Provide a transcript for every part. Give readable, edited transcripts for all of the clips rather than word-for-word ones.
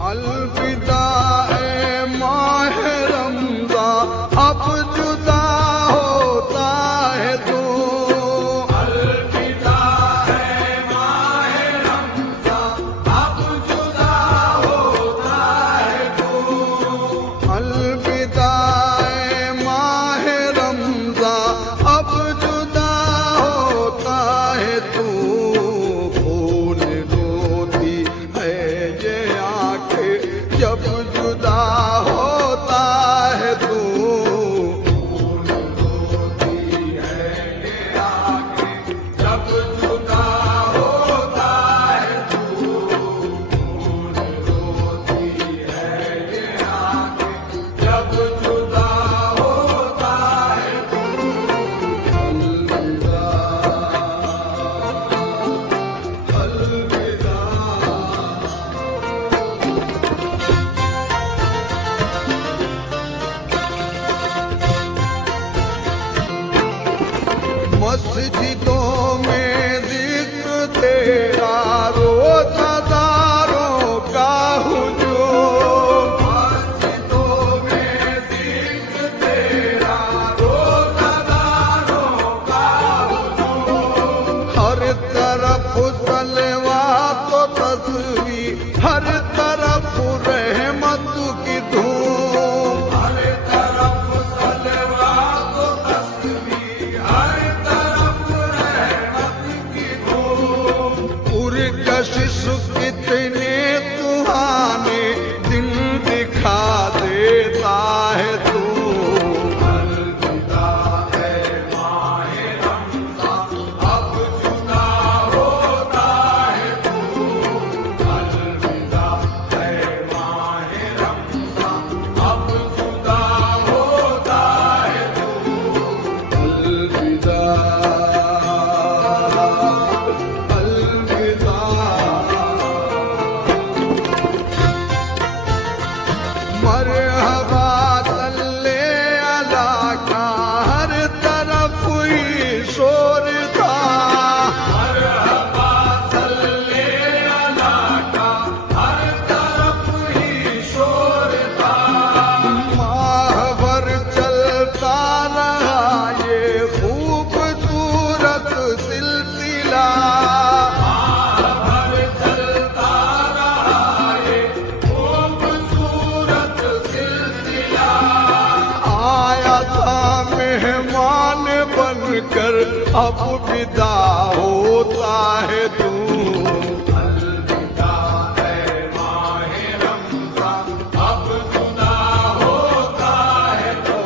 अलविदा ए माह रमज़ा, अब जुदा होता है तू। अलविदा ए माह रमज़ा, अब जुदा होता है तू। अलविदा ए माह रमज़ा, अब जुदा होता है तू। खून रोती है ये आंखें जब जुदा होता है तू। खून रोती है ये आंखें जब जुदा होता है तू। खून रोती है ये आंखें जब जुदा होता है तू। अलविदा अलविदा। मस्जिदों में जिक्र तेरा, रोज़ादारों का हुजूम। मस्जिदों में जिक्र तेरा, रोज़ादारों का हुजूम। हर तरफ सलवात तो तस्वीर, हर तरफ रहमत की धूम। हर तरफ सलवात तो तस्वीर, हर तरफ रहमत की धूम। पुरकशिश कितने सुहाने दिन दिखा देता है तू। अलविदा है माह रमज़ा, अब जुदा होता है तू। अलविदा है माह रमज़ा, अब जुदा होता है तू। अलविदा अलविदा। मरहबा सल्ले अला का हर तरफ ही शोर था। मरहबा सल्ले अला का हर तरफ ही शोर था। माहवर चलता रहा ये खूबसूरत सिलसिला। माहवर चलता रहा ये खूबसूरत सिलसिला। आया था मेहमान बनकर, अब विदा होता है तू। अलविदा है माह रमज़ा, अब जुदा होता है तू।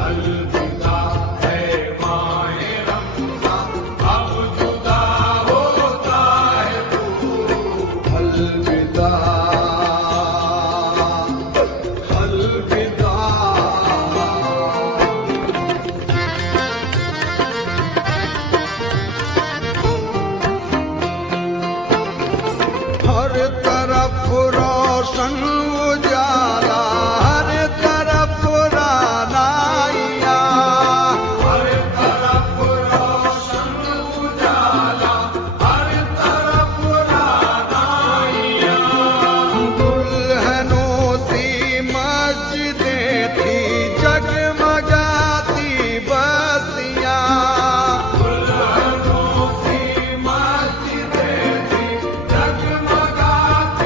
अलविदा है माह रमज़ा, अब जुदा होता है तू। अलविदा अलविदा। हर तरफ रोशन उजाला, हर तरफ रानाइया। हर तरफ रोशन उजाला, हर तरफ रानाइया। दुल्हनों सी मस्जिदें थी, जगमगाती बस्तियां। दुल्हनों सी मस्जिदें थी, जगमगाती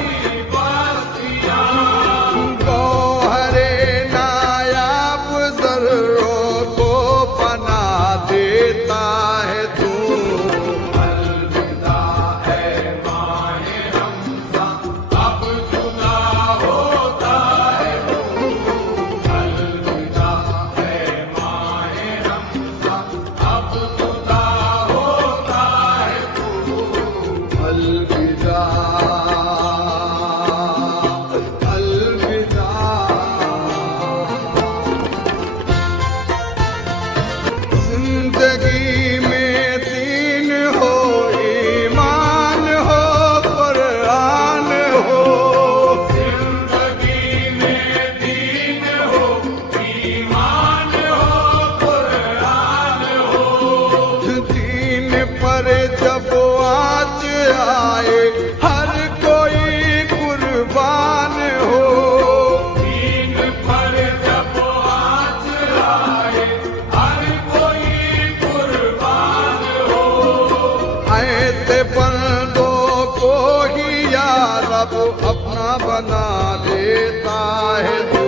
सब अपना बना लेता है तू।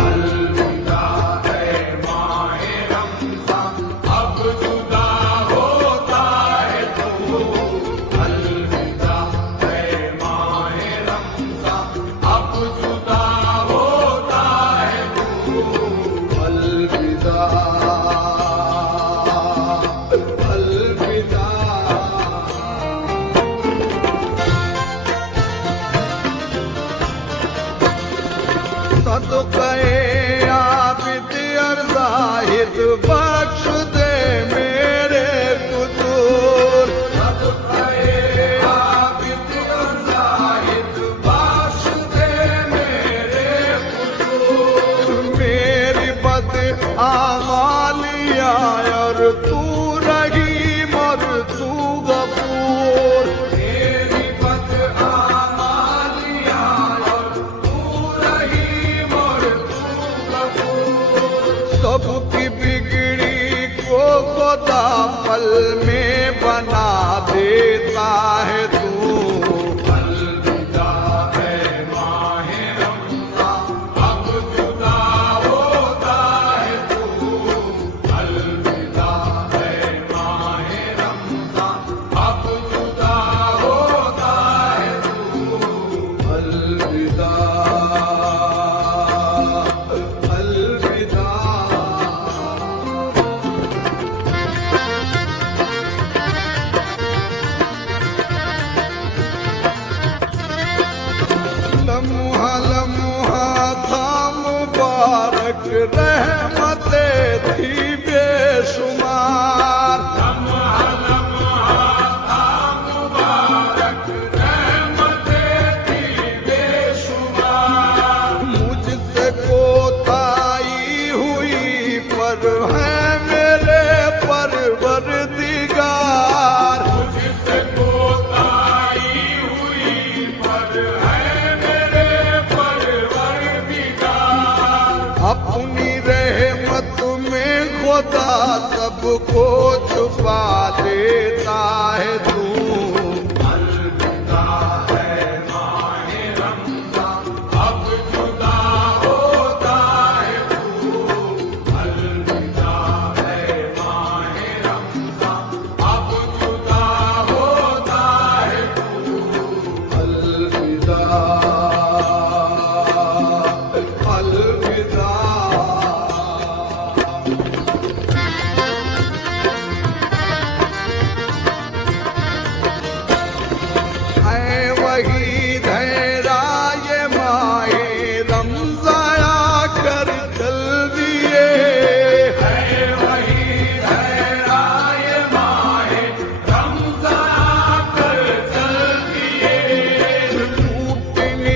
अलविदा है माहे रमज़ान, अब जुदा होता है तू। अलविदा है माहे रमज़ान, अब जुदा होता है तू। अलविदा अलविदा। सदक़े आबिद और ज़ाहिद बख्श दे मेरे कुदूर। सदक़े आबिद और ज़ाहिद बख्श दे मेरे कुदूर। मेरी बद आमालिया और तू रहीम और तू गफूर। मेरी बद आमालिया और तू रहीम और तू गफूर। सबकी बिगड़ी को खुदा पल में बना देता है तू। अलविदा है माहे रमज़ान, अब जुदा होता है तू। अलविदा है माहे रमज़ान, अब जुदा होता है तू। अलविदा अलविदा। लम्हा लम्हा था मुबारक रहमतें थी बेशुमार। लम्हा लम्हा था मुबारक रहमतें थी बेशुमार। मुझसे कोताही हुई पर है मेरे परवरदिगार। मुझसे कोताही हुई पर है मेरे परवरदिगार। अपनी रहमत में खुदा सबको छुपा देता है तू। अलविदा है माहे रमज़ान, अब जुदा होता है तू। अलविदा है माहे रमज़ान, अब जुदा होता है तू। अलविदा अलविदा। ऐ वही धैरा ये माहे रमज़ाया कर चल दिए। है वही धैरा ये माहे रमज़ान कर चल दिए। टूटने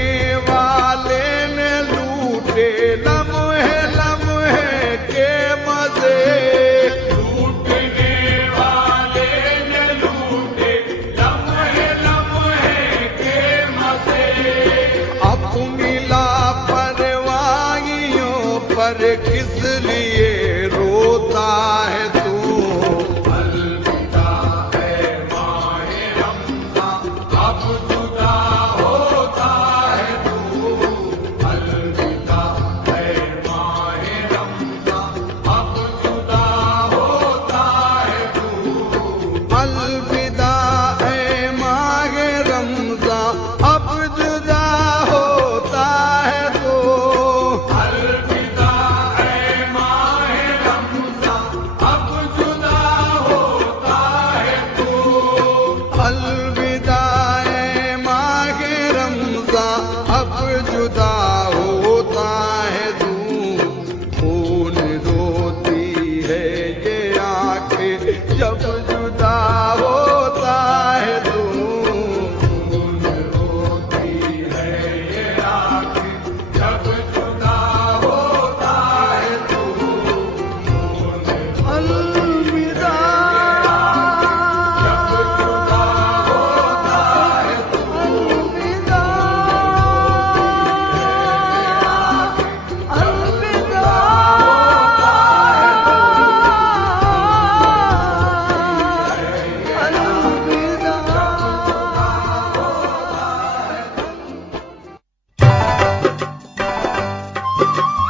है